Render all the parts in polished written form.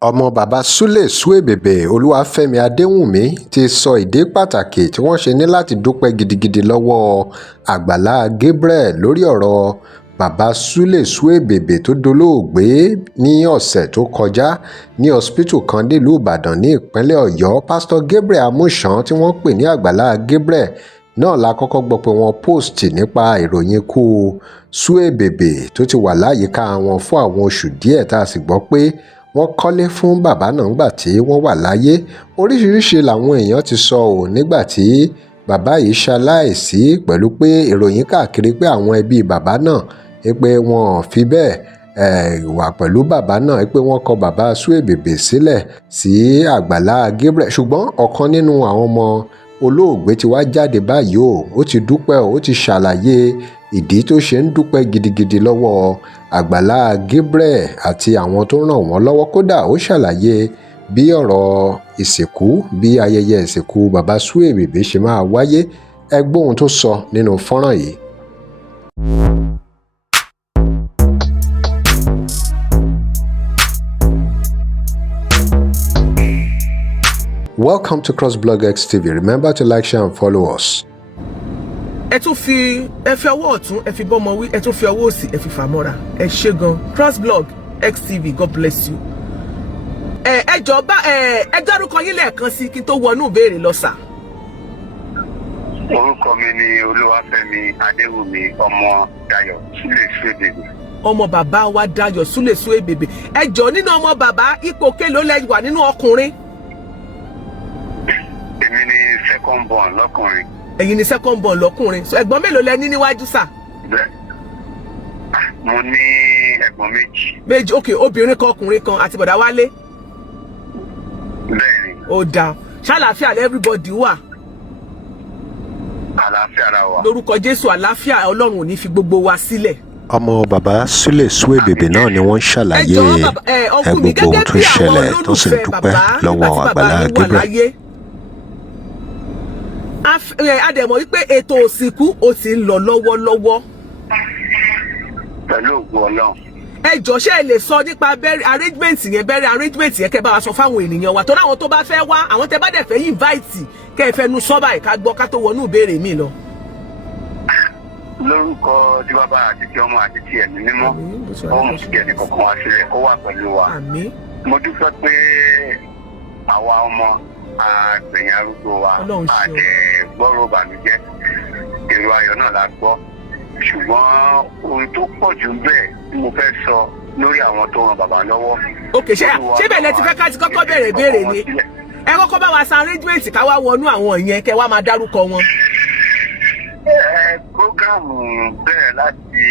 ọmọ bàbá Súlè Suebebe Olúwafẹ́mi Adéwùnmí ti sọ ìdí pàtàkì tí wọ́n ṣe ní láti dúpẹ́ gidigidi lọ́wọ́ Àgbàlá Gabriel lórí ọ̀rọ̀ bàbá Súlè Suebebe tó dolóògbé ní ọ̀sẹ̀ tó kọjá ní ọsibítù kan nílùú Ìbàdàn ní ìpínlẹ̀ Ọ̀yọ́. Pásítọ̀ Gabriel Amúsàn tí wọ́n pè ní Àgbàlá Gabriel náà la kọ́kọ́ gbọ́ pé wọ́n post nípa ìròyìn ikú Suebebe tó ti wà láyìíká wọn fún àwọn oṣù díẹ̀ tá a sì gbọ́ pé wọ́n kọ́lé fún bàbá náà nígbà tí wọ́n wà láyé. Oríṣiríṣi làwọn èèyàn ti sọ ọ́ nígbà tí bàbá yìí ṣaláìsí, pẹ̀lú pé ìròyìn káàkiri pé àwọn ẹbí bàbá náà pé wọn ò fi bẹ́ẹ̀ wà pẹ̀lú bàbá náà, pé wọ́n kọ bàbá Suebebe sílẹ̀ sí Àgbàlá Gabriel. Ṣùgbọ́n ọ̀kan nínú àwọn ọmọ olóògbé ti wá jáde báyìí ó ti dúpẹ́, ó ti ṣàlàyé ìdí tó ṣe ń dúpẹ́ gidigidi lọ́wọ́ Àgbàlá Gabriel àti àwọn tó ràn wọ́n lọ́wọ́. Kódà ó ṣàlàyé bí ọ̀rọ̀ ìsìnkú, bí ayẹyẹ ìsìnkú bàbá Suebebe ṣe máa wáyé. Ẹ gbọ́ ohun tó sọ nínú fọ́nrán yìí. Welcome to CrossBlogX TV. Remember to like, share and follow us. Ẹ tún fi ọwọ́ ọ̀tún ẹ fi bọ́mọ wí, ẹ tún fi ọwọ́ òsì ẹ fi fà mọ́ra. Ẹ ṣé gan. CrossBlogX TV, God bless you. Ẹ jọ̀ọ́ ẹ dárúkọ yín lẹ́ẹ̀kan sí kí n tó wọnú ìbéèrè lọ sà. Orúkọ mi ni Olúwafẹ́mi Adéwùnmí ọmọ Dayọ̀ Súlè Suebebe. Ọmọ bàbá wa Dayọ̀ Súlè Suebebe. Ẹ jọ̀ọ́ nínú ọmọ bàbá ipò kélòó lẹ wà nínú ọkùnrin? Èmi ni second born lọ́kùnrin. Ẹ̀yin ni second born lọ́kùnrin. So ẹ̀gbọ́n mélòó lẹ ní níwájú sà? Bẹ́ẹ̀. Mo ní ẹ̀gbọ́n méjì. Méjì, ok, obìnrin kan ọkùnrin kan àti bọ̀dá Wálé. Bẹ́ẹ̀ni. Ó dáa. Ṣàlàáfíà lẹ everybody wà? Àlàáfíà la wà. Lórúkọ Jésù àlàáfíà Ọlọ́run ò ní fi gbogbo wa sílẹ̀. Ọmọ bàbá Súlè Suebebe náà ni wọ́n ṣàlàyé gbogbo ohun tó ṣẹlẹ̀ tó sì ń dúpẹ́ lọ́wọ́ Àgbàlá Gabriel. Adẹ̀mọ̀ wípé ètò òsìnkú ó ti ń lọ lọ́wọ́lọ́wọ́. Pẹ̀lú ògo Ọlọ́run. Ẹ jọ̀ọ́ ṣé ẹ lè sọ nípa burial arrangement yẹn kẹ́ bá wa sọ fáwọn ènìyàn wa, torí àwọn tó bá fẹ́ wá, àwọn tẹ́ bá dẹ̀ fẹ́ invite kẹ́ ẹ fẹ́ nu sọ́bà ìka gbọ́ ká tó wọnú ìbéèrè mi lọ. Lórúkọ tí bàbá àti tí ọmọ àti tí ẹ̀mí mímọ́, ó mú sí ẹnì kọ̀ọ̀kan wá sílẹ̀, ó wà pẹ̀lú wa. Àmín. Mo dúpẹ́ pé àwa ọmọ àgbẹ̀yìn arúgbó wa àti gbọ́rọ̀ bàmíjẹ́, èrò ayọ̀ náà la gbọ́. Ṣùgbọ́n ohun tó pọ̀ jù bẹ́ẹ̀ tí mo fẹ́ sọ lórí àwọn tó ran bàbá lọ́wọ́. Ok, ṣé bẹ́ẹ̀ lẹ ti fẹ́ ká ti kọ́kọ́ bẹ̀rẹ̀ ìbéèrè ni? Ẹ kọ́kọ́ bá wa sa arrangement ká wá wọnú àwọn yẹn kẹ́ wá máa dárúkọ wọn. Prógámù bẹ̀rẹ̀ láti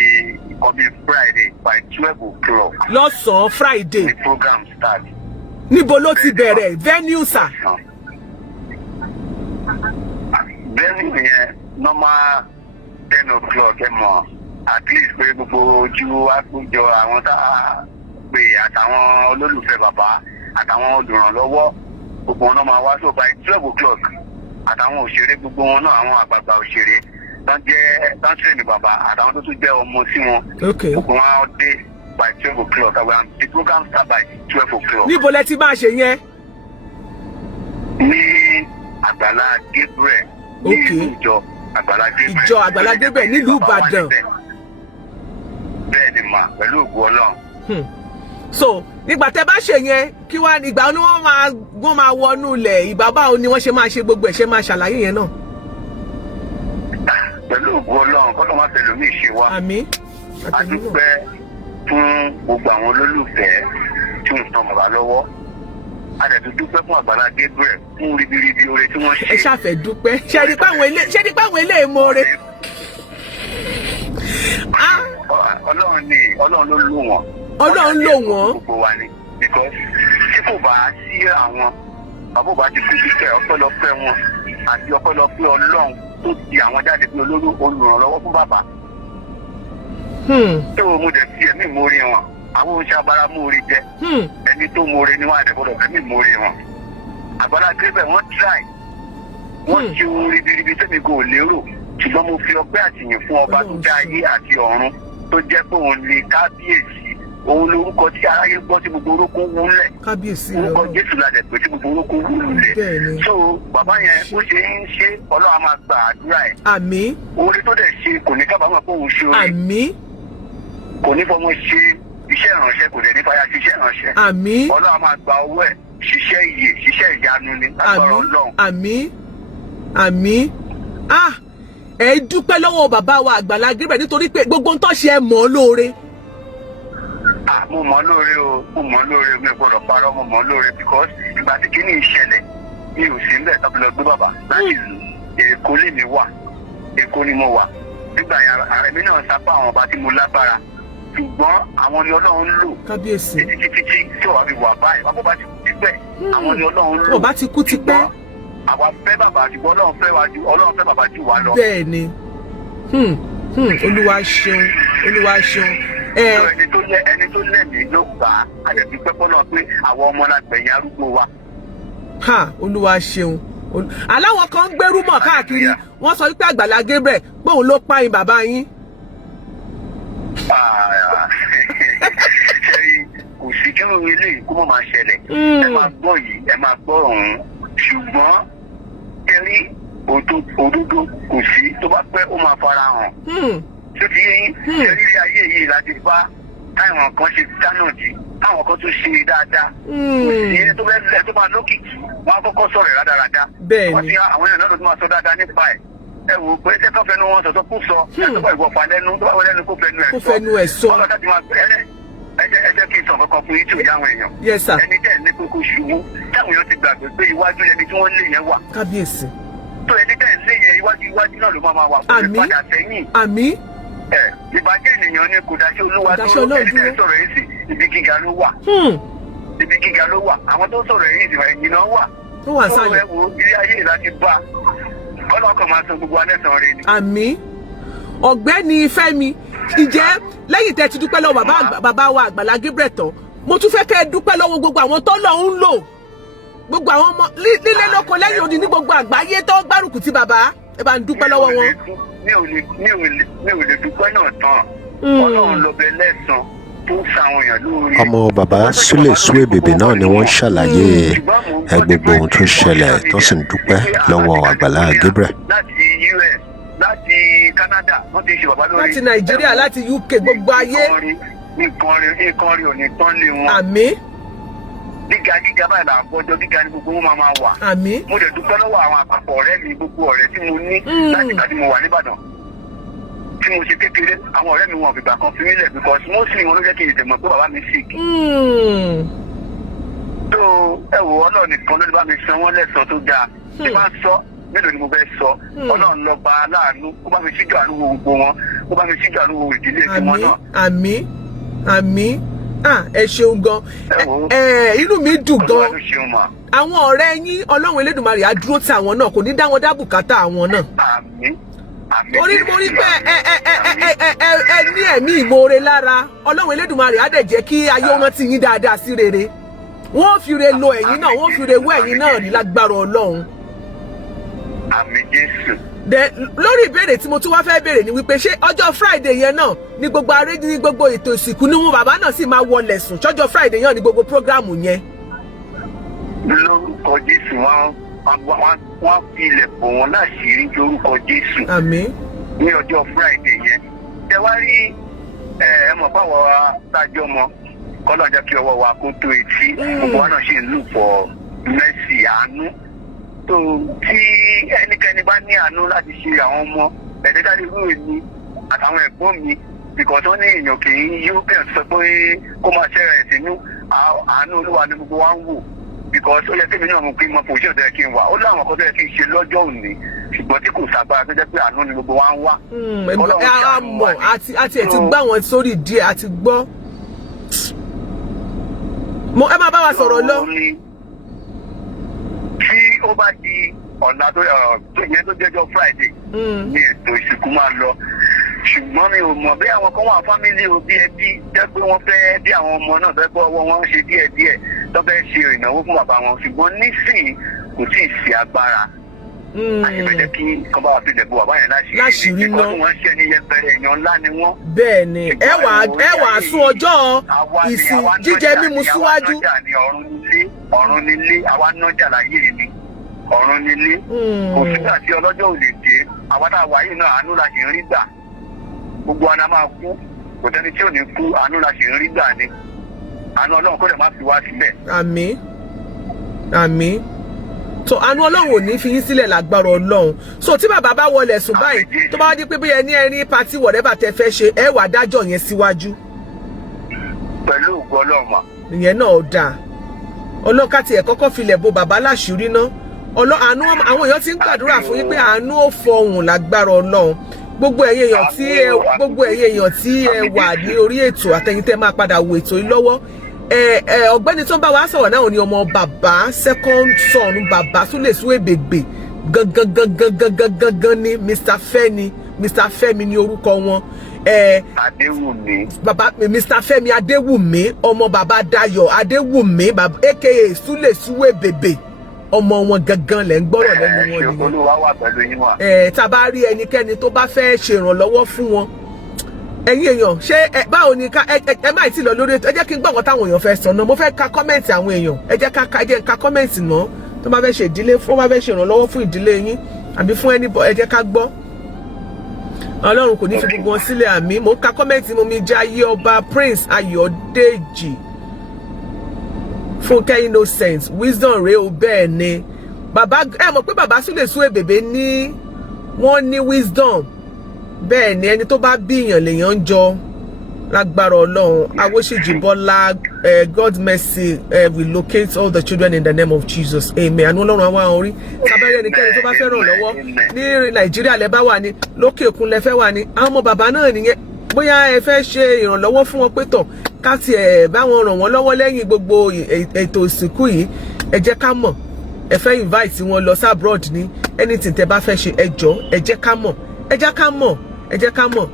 nǹkan bíi Friday by 12 o'clock. Lọ́sàn-án Friday. Ni program start. Níbo ló ti bẹ̀rẹ̀? Venue sir. Venue yẹn normal 10 o'clock ẹ mọ̀, at least pé gbogbo ojú àkójọ àwọn tá a pè àtàwọn olólùfẹ́ bàbá àtàwọn olùrànlọ́wọ́ gbogbo wọn náà máa wá, so by 12 o'clock àtàwọn òṣèré gbogbo wọn náà, àwọn àgbààgbà òṣèré tán ní bàbá àtàwọn tó tún jẹ́ ọmọ sí wọn, gbogbo wọn dé by 12 o'clock and the program start by 12 o'clock. Níbo lẹ ti máa ṣe yẹn? Ní Àgbàlá Gabriel. Ní ìjọ Àgbàlá Gabriel. Ìjọ Àgbàlá Gabriel nílùú Ìbàdàn. Bẹ́ẹ̀ ni mà, pẹ̀lú ògo Ọlọ́run. So nígbà tẹ́ bá ṣe yẹn kí wá ìgbà ni wọ́n máa wọnú ilẹ̀, ìgbà báwo ni wọ́n ṣe máa ṣe gbogbo ẹ̀, ṣe máa ṣàlàyé yẹn náà? Pẹ̀lú ògo Ọlọ́run kọ́lọ́ máa tẹ̀lé omi ìṣe wa. Àmín. A dúpẹ́ fún gbogbo àwọn olólùfẹ́ tí ń tan bàbá lọ́wọ́. A dẹ̀ tún dúpẹ́ fún Àgbàlá Gabriel fún ribiribi oore tí wọ́n ṣe. Ẹ ṣàfẹ́ dúpẹ́. Ṣé ní pàwọn ilé ìmoore? Ọlọ́run ló lò wọ́n. Ọlọ́run lò wọ́n. Gbogbo wa ni, because tí kò bá sí àwọn bàbá ò bá ti kú síkẹ̀, ọpẹ́lọpẹ́ wọn àti ọpẹ́lọpẹ́ Ọlọ́run tó ti àwọn jáde bí olùrànlọ́wọ́ fún bàbá. Tó mo dẹ̀ fi ẹ̀mí ìmoore wọn, àwọn oṣù abara móore jẹ, ẹni tó móore ni wọ́n àdẹ̀bọ̀dọ̀ fẹ́mi ìmoore wọn. Àgbàlá Gabriel wọ́n try, wọ́n ti ohun ribiribi tẹ́mi kò lérò, ṣùgbọ́n mo fi ọpẹ́ àtìyìn fún ọba tó dá ayé àti ọ̀run tó jẹ́ pé òun ni kábíyèsí òun lorúkọ tí aráyé gbọ́ tí gbogbo orúkọ wúlẹ̀. Kábíyèsí rẹ̀ orúkọ Jésù la dẹ̀ pé tí gbogbo orúkọ wúlẹ̀. so bàbá yẹn ó ṣe ń ṣe Ọlọ́run máa gba àdúrà ẹ̀. Àmín. oore tó dẹ̀ ṣe kò ní kábàámọ̀ pé òun ṣe oore. Àmín. kò ní fọmọ ṣe iṣẹ́ ìránṣẹ́ kò dẹ̀ ní fàyà ṣiṣẹ́ ìránṣẹ́. Àmín. Ọlọ́run máa gba owó ẹ̀ ṣiṣẹ́ ìyè ṣiṣẹ́ ìyanu ní agbára Ọlọ́run. Àmín. Àmín. Ẹ dúpẹ́ lọ́wọ́ bàbá wa Àgbàlá Gabriel nítorí pé gbogbo ń tó ṣe ẹ mọ̀ ọ́ lóore. Mo mọ̀ lóore o, mo mọ̀ lóore, mi ò gbọ́dọ̀ parọ́, mo mọ̀ lóore because ìgbà tí kíní ìṣẹ̀lẹ̀ mi ò sí níbẹ̀ tọ́bi lọ gbé bàbá láti Èkó lè mi wà, Èkó ni mo wà. Nígbà yẹn ààrẹ mi náà sápá àwọn ọba tí mo lágbára, ṣùgbọ́n àwọn ni Ọlọ́run lò. Kábíyèsí. Títí tí ọ̀wá fi wà báyìí, wọ́n bá ti kú tipẹ́, àwọn ni Ọlọ́run lò. Ọba ti kú tipẹ́. Àwa fẹ́ bàbá ṣùgbọ́n Ọlọ́run fẹ́ bàbá jù wá lọ. Bẹ́ẹ̀ni. Olúwa ṣeun, Olúwa ṣeun. Ẹni tó lẹ́mìí ló gbà á, àdẹ̀bí pẹ́pọ́ náà pé àwọn ọmọ la gbẹ̀yìn arúgbó wa. Olúwa ṣeun. Aláwọ̀ kan ń gbérú mọ̀ káàkiri, wọ́n sọ wípé Àgbàlá Gabriel pé òun ló pààyàn bàbá yín. Kò sí kí ló eléyìí kó mọ̀ máa ṣẹlẹ̀. Ẹ máa gbọ́ yìí, ẹ máa gbọ́ ọ̀hún. Ṣùgbọ́n kẹrí òdodo kò sí tó bá pẹ́ ó máa fara hàn. Tó ti yẹn kẹrí ilé ayé yìí láti bá táwọn kan ṣe dáná jì táwọn kan tó ṣe dáadáa. Kò sí ẹni tó bẹ́ẹ̀ tó máa lókìkí wọ́n á kọ́kọ́ sọ̀rọ̀ rádaràda. Wọ́n ti àwọn èèyàn náà ló tún máa sọ dáadáa nípa ẹ̀. Ẹ wò ó pé ṣé tó fẹnu wọn sọ̀tọ̀ kú sọ ẹ tó bá ìwọ̀fà lẹ́nu tó bá wọlé ẹnu kó fẹnu ẹ̀ sọ. Ẹ jẹ́ kí n sọ kankan fún yín tí ò yá àwọn èèyàn. Yes sir. Ẹni tẹ́ ẹ̀ ní kókó ṣubú táwọn èèyàn ti gbàgbé pé iwájú ẹni tí wọ́n lé yẹn wà. Kábíyèsí. tó ẹni tẹ́ ẹ̀ lé yẹn iwájú náà ló máa wà fún mi padà sẹ́yìn. Àmín. Ìbàjẹ́ ènìyàn ni kò dáṣẹ́ Olúwa tó ẹni tẹ́ ẹ̀ sọ̀rọ̀ yìí sí ibi gíga ló wà. Ibi gíga ló wà àwọn tó sọ̀rọ̀ yìí sì ẹ̀yìn náà wà. Tó wà sálẹ̀. Ó ẹ̀wò ilé ayé láti bá ọlọ́kàn máa san gbogbo alẹ́ sàn rẹ ni. Àmín. Ọ̀gbẹ́ni Fẹ́mi, ìjẹ́ lẹ́yìn tẹ́ ti dúpẹ́ lọ́wọ́ bàbá wa Àgbàlá Gabriel tán, mo tún fẹ́ kẹ́ ẹ dúpẹ́ lọ́wọ́ gbogbo àwọn tó lọ́hún lò, gbogbo àwọn ọmọ lílé lóko lẹ́yìn odi ní gbogbo àgbáyé tó gbárùkù ti bàbá, ẹ bá ń dúpẹ́ lọ́wọ́ wọn. Mi ò lè dúpẹ́ náà tán, Ọlọ́run ló bẹ lẹ́san tó sàwọn èèyàn lórí. Ọmọ bàbá Suebebe náà ni wọ́n ṣàlàyé gbogbo ohun tó ṣẹlẹ̀ tó sì ń dúpẹ́ lọ́wọ́ Àgbàlá Gabriel. Láti US, láti Canada, wọ́n ti ṣe bàbá lórí. Láti Nàìjíríà, láti UK, gbogbo ayé. Nǹkan rí ò ní tán lé wọn. Àmín. Gíga báyìí là ń gbọ́jọ́ gíga ní gbogbo wọn máa wà. Àmín. Mo dẹ̀ dúpẹ́ lọ́wọ́ àwọn àpapọ̀ ọ̀rẹ́ mi, gbogbo ọ̀rẹ́ tí mo ní láti ìgbà tí mo wà níbàdàn. Tí mo ṣe kékeré, àwọn ọ̀rẹ́ mi wọn fìgbà kan fi mí lẹ̀ because mostly wọn ló jẹ́ kí n tẹ̀mọ̀ pé bàbá mi sick. Tó ẹ wò Ọlọ́run nìkan ló lè bá mi san wọ́n lẹ́san tó dáa. Tí bá sọ mélòó ni mo fẹ́ sọ Ọlọ́run lọ bá aláàánú ó bá mi síjú àánú wo gbogbo wọn ó bá mi síjú àánú wo ìdílé tiwọn náà. Àmín. Àmín. Ẹ ṣeun gan. Inú mi dùn gan. Àwọn ọ̀rẹ́ yín Ọlọ́run Elédùmarè á dúró ti àwọn náà, kò ní dá wọn dá bùkátà àwọn náà. Àmín. Mo rí pé ẹ ní ẹ̀mí ìmoore lára. Ọlọ́run Elédùmarè á dẹ̀ jẹ́ kí ayé wọn ti yín dáadáa sí rere. Wọ́n fi re lo ẹ̀yin náà, wọ́n fi re wọ ẹ̀yin náà ní lágbára Ọlọ́run. Àmín Jésù. Lórí ìbéèrè tí mo tún wá fẹ́ béèrè ni wípé ṣé ọjọ́ Friday yẹn náà ní gbogbo arédí ní gbogbo ètò ìsìnkú ní wọn bàbá náà sì máa wọlé sùn ṣọ́jọ́ Friday yẹn ní gbogbo prógráàmù yẹn. Lórúkọ Jésù wọ́n fi ilẹ̀ bò wọ́n láṣìírí lórúkọ Jésù. Àmín. Ní ọjọ́ Friday yẹn ẹ wá rí ẹ mọ̀ báwo tájọ́ mọ kọ́lọ́ jẹ́ kí ọwọ́ wa kó tó etí gbogbo wa náà ṣe ń lù pọ̀ mẹ́sì àánú. tó tí ẹnikẹ́ni bá ní àánú láti ṣe àwọn ọmọ ẹ̀ẹ́dẹ́gbẹ́ irú èmi àtàwọn ẹ̀gbọ́n mi because wọ́n ní èèyàn kì í yóò bẹ̀rẹ̀ sọ pé kó máa ṣẹ́ra ẹ̀ sínú àánú Olúwa ni gbogbo wa ń wò because ó yẹ kí èmi náà mú kí n mọ pòṣẹ́ ọ̀dọ́ yẹ kí n wà ó láwọn kan tó yẹ kí n ṣe lọ́jọ́ òní ṣùgbọ́n tí kò sábàá tó jẹ́ pé àánú ni gbogbo wa ń wá. àmọ́ àti ẹ̀ ti gbá wọn sórí díẹ̀ àti gbọ́. Ẹ máa bá wa sọ̀rọ̀ lọ. Tí ó bá di ọ̀la tó yẹ tó jẹ́jọ́ Friday ní ètò ìsìnkú máa lọ ṣùgbọ́n mi ò mọ̀ bí àwọn kan wà fámílì o bí ẹbí jẹ́ pé wọ́n fẹ́ bí àwọn ọmọ náà fẹ́ gbọ́ ọwọ́ wọn ṣe díẹ̀díẹ̀ tó fẹ́ ṣe ìnáwó fún bàbá wọn ṣùgbọ́n nísìnyí kò tí ì sí agbára àyẹ̀bẹ̀jẹ̀ kí kọ́ba wa fi lẹ̀ bọ̀ bàbá yẹn láṣìírí náà wọ́n ṣe ní yẹpẹrẹ èèyàn ńlá ni wọ́n. bẹ́ẹ̀ ni ẹ wà sún ọjọ́ ìsìn jíjẹ mímu síwájú. ọ̀run nílé àwa nájà láyé ni ọ̀run nílé kò sígbà tí ọlọ́jọ́ ò lè dé àwa tá a wà yìí náà àánú la ṣe ń rí gbà gbogbo àná máa kú kò sẹ́ni tí ò ní kú àánú la ṣe ń rí gbà ni àánú ọlọ́run kó lè má fi wá sílẹ̀. àmín àmín so àánú ọlọ́run ò ní fi yín sílẹ̀ lágbára ọlọ́run so tí bàbá bá wọlé sùn báyìí tó bá wá di pé bí ẹni ẹni pati whatever tẹ fẹ́ ṣe ẹ wà dájọ́ yẹn síwájú. pẹ̀lú ògo ọlọ́run mà. ìyẹn náà dáa ọlọ́ka tiẹ̀ kọ́kọ́ filẹ̀ bo bàbá láṣìírí ná àánú àwọn èèyàn ti ń gbàdúrà fún yín pé àánú ò fọhùn lágbára ọlọ́run gbogbo ẹ̀yin èèyàn tí ẹ wà ní orí ètò àtẹ̀yin tẹ́ máa padà wo ètò yìí lọ́wọ́ ọ̀gbẹ́ni tó ń bá wa sọ̀rọ̀ náà ni ọmọ bàbá second son bàbá Suebebe gangan ni Mr. Fẹ́mi ní orúkọ wọn. Adéwùmí. Bàbá Mr. Fẹ́mi Adéwùmí ọmọ bàbá Dayọ̀ Adéwùmí bàbá aka Suebebe ọmọ wọn gangan lẹ ń gbọ́rọ̀ lẹ́nu wọn nìyẹn. Olúwa wà pẹ̀lú yín wà. Tá a bá rí ẹnikẹ́ni tó bá fẹ́ ṣèrànlọ́wọ́ fún wọn ẹ̀yin èèyàn ṣé báwo ni ká ẹ má ti lọ lórí ètò ẹ jẹ́ kí n gbọ́ nǹkan táwọn èèyàn fẹ́ sọ náà mo fẹ́ ka kọ́mẹ̀ntì àwọn èèyàn ẹ jẹ́ ká kọ́mẹ̀ntì náà tó bá fẹ́ ṣe ìdílé fún bá fẹ́ ṣe ìrànlọ́wọ́ fún ìdílé yín àbí fún ẹni ẹ jẹ́ ká gbọ́. Ọlọ́run kò ní fi gbogbo wọn sílẹ̀ àmì mo ka kọ́mẹ̀ntì mo mi Jayé Ọba Prince Ayọ̀dèjì Fúnkẹ́ Innocent Wisdom rèé o bẹ́ẹ̀ ni bàbá ẹ mọ̀ pé bàbá Suebebe ní wọ́n ní wisdom bẹ́ẹ̀ ni ẹni tó bá bíyàn lèèyàn ń jọ lágbára Ọlọ́run Awóṣèjì Bọ́lá God mercy will locate all the children in the name of Jesus amen àánú Ọlọ́run àwọn orí sábẹ́rẹ́ ẹnikẹ́ni tó bá fẹ́ ràn lọ́wọ́ ní Nàìjíríà lẹ bá wà ní lókè òkun lẹ fẹ́ wà ní àwọn ọmọ bàbá náà nìyẹn bóyá ẹ fẹ́ ṣe ìrànlọ́wọ́ fún wọn pé tọ̀ ká tiẹ̀ bá wọn ràn wọ́n lọ́wọ́ lẹ́yìn gbogbo ètò ìsìnkú yìí ẹ jẹ́ ká mọ̀ ẹ fẹ́ invite wọn lọ sí abroad ní anything tẹ bá fẹ́ ṣe ẹ jọ̀ọ́ ẹ jẹ́ ká mọ̀ ẹ jẹ́ ká mọ̀ ẹ jẹ́ ká mọ̀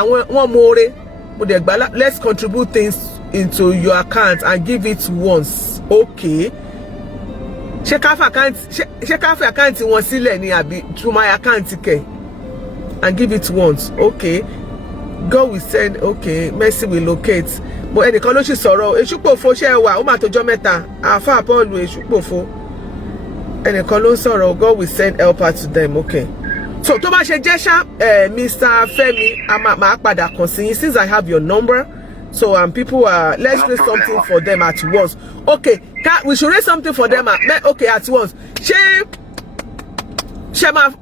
àwọn wọn mọ̀ọ́rẹ́ mo dẹ̀ gbà let's contribute things into your account and give it once okay ṣé ká fi àkáǹtì wọn sílẹ̀ ni àbí to my account kẹ̀ and give it once okay God will send okay mercy will locate but ẹnìkan ló sì sọ̀rọ̀ èṣùpòfo ṣe wà ó mà tọjọ́ mẹ́ta àáfàá Paul èṣùpòfo ẹnìkan ló ń sọ̀rọ̀ God will send helper to them okay. So tó bá ṣe jẹ́ ṣá Mr. Fẹ́mi máa padà kàn sí yín since I have your number so people are let's raise something for them at once okay we should raise something for them at once ṣé máa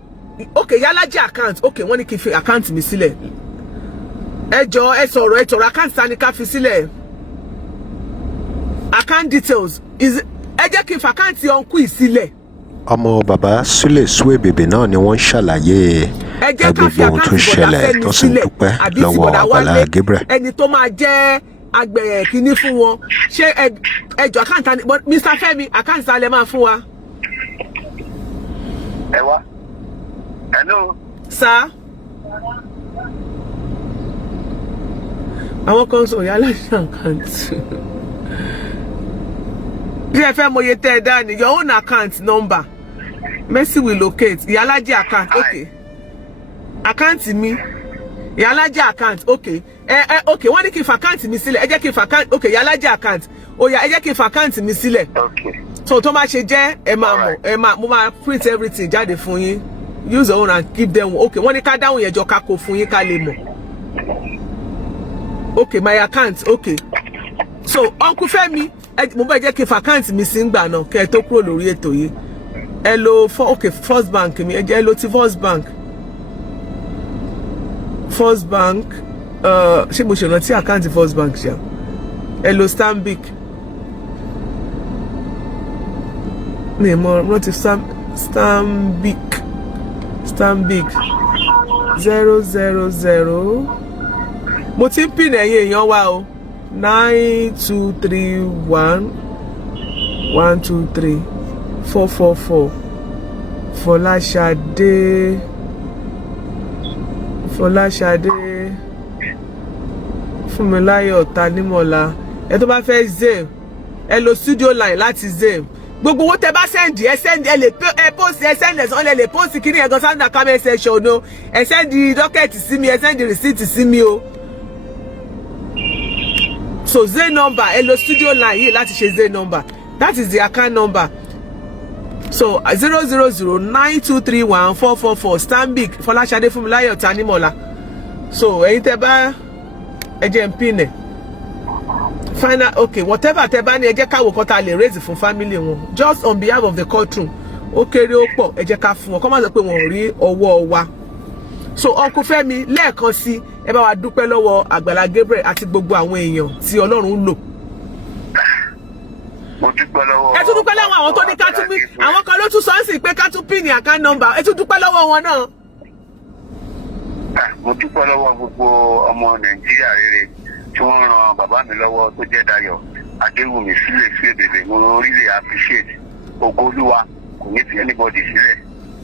okay Iyalaje account okay wọ́n ní kí n fi account mi sílẹ̀ ẹ jọ̀ọ́ ẹ sọ̀rọ̀ account ta ni ká fi sílẹ̀ account details ẹ jẹ́ kí n fi account ọ̀nkú yìí sílẹ̀. Ọmọ bàbá Suebebe náà ni wọ́n ń ṣàlàyé gbogbo ohun tó ṣẹlẹ̀ tó sì ń dúpẹ́ lọ́wọ́ Agbala Gabriel. ẹni tó máa jẹ́ agbẹ̀rẹ̀ kínní fún wọn ṣé ẹjọ́ àkáǹtà ni Mr. Fẹ́mi àkáǹtà lẹ máa fún wa. ẹ wá hello. sá àwọn kan sọ Iyalaje àkáǹtì bí ẹ fẹ́ mọye tẹ́ ẹ dá ni your own account number mercy will locate Iyalaje account okay account mi Iyalaje account okay okay wọ́n ní kí n fa account mi sílẹ̀ ẹ jẹ́ kí n fa account okay Iyalaje account oya ẹ jẹ́ kí n fa account mi sílẹ̀ okay so tó bá ṣe jẹ́ ẹ máa mọ̀ mo máa print everything jáde fún yín use your own and give them okay wọ́n ní ká dáhùn yẹn jọ ká kó fún yín ká lè mọ̀ okay my account okay so Uncle Fẹ́mi mo bá jẹ́ kí n fa account mi sí ngbà náà kẹ́ ẹ tó kúrò lórí ètò yìí ẹ lo okay First Bank mi ẹ jẹ́ ẹ lo ti First Bank ṣé mo ṣe rántí account First Bank ṣá ẹ lo Stanbic ní mo rántí Stanbic 000 mo ti ń pin ẹ̀yin èèyàn wa o 9231 123 444 Fọláṣadé Fúnmiláyọ̀ Tanímọ̀lá ẹ tó bá fẹ́ Zelle ẹ lo studio line láti Zelle gbogbo owó tẹ bá sẹ́ndì ẹ lè post ẹ sẹ́ndì ẹ̀sán ẹ lè post kíní ẹ̀gán sáńdà comment section o ẹ sẹ́ndì dọ́kẹ̀tì sí mi ẹ sẹ́ndì rìsíìtì sí mi o. So Zay number ẹ lo studio line yìí láti ṣe Zay number, that is the account number. So 00092314444 Stanbic Fọláṣadé Fúnmiláyọ̀ Tanímọ̀lá. So ẹ̀yin tẹ́ bá ẹ jẹ́ n pin ẹ̀ final okay whatever tẹ́ bá ní ẹ jẹ́ ká wò kọ́ ta lè raise fún family wọn just on behalf of the courtroom ó kéré ó pọ̀ ẹ jẹ́ ká fún wọn kọ́ máa sọ pé wọn ò rí ọwọ́ wa. So Uncle Fẹ́mi lẹ́ẹ̀kan sí ẹ bá wa dúpẹ́ lọ́wọ́ Àgbàlá Gabriel àti gbogbo àwọn èèyàn tí Ọlọ́run ń lò. Ẹ tún dúpẹ́ lọ́wọ́ àwọn tó ní ká tún bí àwọn kan ló tún sọ sí pé ká tún pin ní account number ẹ tún dúpẹ́ lọ́wọ́ wọn náà. Mo dúpẹ́ lọ́wọ́ gbogbo ọmọ Nàìjíríà rere tí wọ́n ran bàbá mi lọ́wọ́ tó jẹ́ Dayọ̀ Adéwùmí sílẹ̀ Suebebe. Mo really appreciate ògo Olúwa kò ní fi anybody sílẹ̀.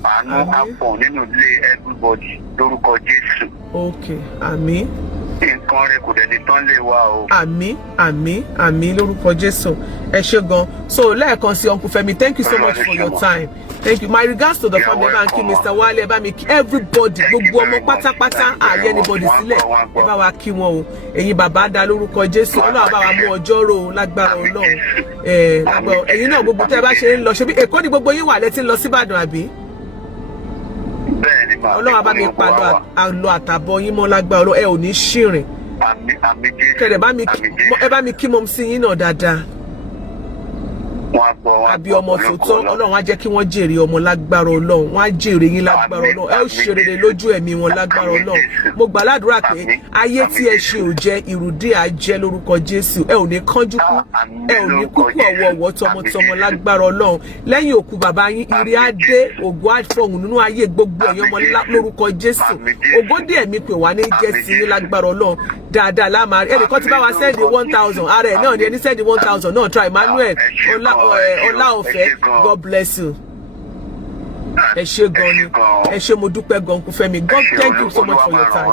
Àánú àpọ̀ nínú ilé everybody lórúkọ Jésù. Okay, àmín. Nǹkan rẹ̀ kò dẹ̀ ní tán lé wa o. Àmín, àmín, àmín lórúkọ Jésù. Ẹ ṣé gan. So lẹ́ẹ̀kan sí Uncle Fẹ́mi, thank you so much for your time. Thank you. My regards to the family. Ẹ bá ń kí Mr. Wale, ẹ bá mi kí everybody, gbogbo ọmọ pátápátá, àyè anybody sílẹ̀. Ẹ bá wa kí wọn o. Ẹ̀yin bàbá dá lórúkọ Jésù. Ọlọ́run bá wa mú ọjọ́ rò lágbára Ọlọ́run. Ẹ̀yin náà gbogbo tẹ́ bá ṣe ń lọ. Ṣebí Èkó ni gbogbo yín wà lẹ́tí ń lọ sí Ìbàdàn àbí? Ọlọ́run bá mi pàlọ́ àlọ́ àtàbọ̀ yín mọ́ lágbára Ọlọ́run ẹ ò ní ṣìrìn. Kẹ̀dẹ̀ bá mi kí mọ́ sí yín náà dáadáa. Àbí ọmọ tòótọ́ Ọlọ́run á jẹ́ kí wọ́n jèrè ọmọ lágbára Ọlọ́run wọ́n á jèrè yín lágbára Ọlọ́run ẹ ó ṣe rere lójú ẹ̀mí wọn lágbára Ọlọ́run. Mo gbàládùra pé ayé tí ẹ ṣe ò jẹ́ ìrùdí à jẹ́ lórúkọ Jésù ẹ ò ní kánjú kú ẹ ò ní kúkú ọ̀wọ̀ọ̀wọ̀ tọmọtọmọ lágbára Ọlọ́run. Lẹ́yìn òkú bàbá yín ire á dé ògo á fọ̀hún nínú ayé gbogbo ẹ̀yàn ọmọ lórúkọ Jésù. Ògo dé ẹ̀mí pé wà ní jẹ́ sí yín lágbára Ọlọ́run dáadáa láàmà ẹnìkan ti bá wa sẹ́ndì 1000 ara ẹ̀ náà ni ẹni sẹ́ndì 1000 náà try Emmanuel Ọláọ̀fẹ́ God bless you. Ẹ ṣé gan ni ẹ ṣé mo dúpẹ́ gan Uncle Fẹ́mi God thank you so much for your time.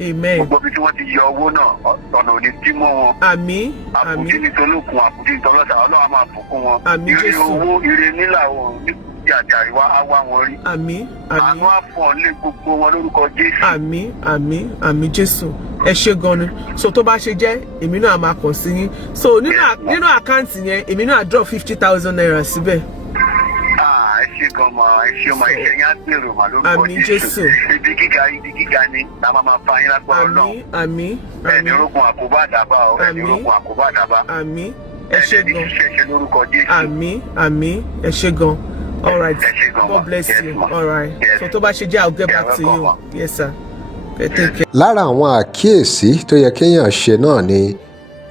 Amen. Gbogbo bí tí wọ́n ti yọ owó náà ọ̀nà òní tí mọ́ wọn. Àmín àmín. Àbùdí nítolókun àbùdí nítolọ́sà Ọlọ́run máa bùkún wọn. Àmín Jésù. Ire owó ire nílà oòrùn ní àti àríwá á wá wọn rí. Àmín àmín. Àánú àfọ̀ lé gbogbo wọn lórúkọ Jésù. Àmín àmín àmín Jésù. Ẹ ṣé gan ni so tó bá ṣe jẹ́ èmi náà máa kàn sí yín so nínú àkáǹtì yẹn èmi náà drop 50,000 naira síbẹ̀. Ẹ ṣé gan ma ẹ ṣé ma iṣẹ́ yẹn á gbèrò mà lórúkọ Àmín Jésù. Ibi gíga ni la máa fa yín lágbára Ọlọ́run. Àmín àmín. Ẹni orógun àkóbá àdàbà o ẹni orógun àkóbá àdàbà. Àmín. Ẹ ṣé gan. Ṣe lórúkọ Jésù. Àmín àmín ẹ ṣé gan. All right. God bless you. All right. So tó bá ṣe jẹ́ I'll get back to you. Yes sir. Lára àwọn àkíyèsí tó yẹ kéèyàn ṣe náà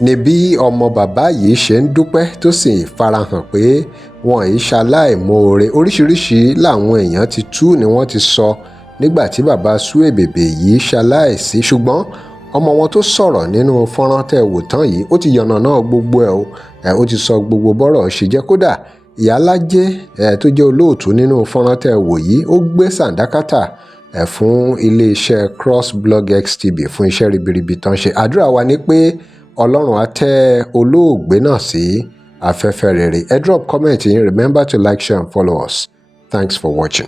ni bí ọmọ bàbá yìí ṣe ń dúpẹ́ tó sì farahàn pé wọn ì ṣaláìmoore oríṣiríṣi làwọn èèyàn ti tú ni wọ́n ti sọ nígbà tí bàbá Suebebe yìí ṣaláìsí ṣùgbọ́n ọmọ wọn tó sọ̀rọ̀ nínú fọ́nrán tẹ́ wò tán yìí ó ti yànnàná gbogbo ẹ̀ ó ti sọ gbogbo bọ́rọ̀ ṣe jẹ́ kódà Iyalaje tó jẹ́ olóòtú nínú fọ́nrán tẹ́ wò yìí ó gbé sàǹdákátà fún iléeṣẹ́ crossblog xtv fún iṣẹ́ ribiribi tán ṣe àdúrà wa ni pé Ọlọ́run á tẹ́ olóògbé náà sí afẹ́fẹ́ rere ẹ drop comment yín remember to like share and follow us thanks for watching.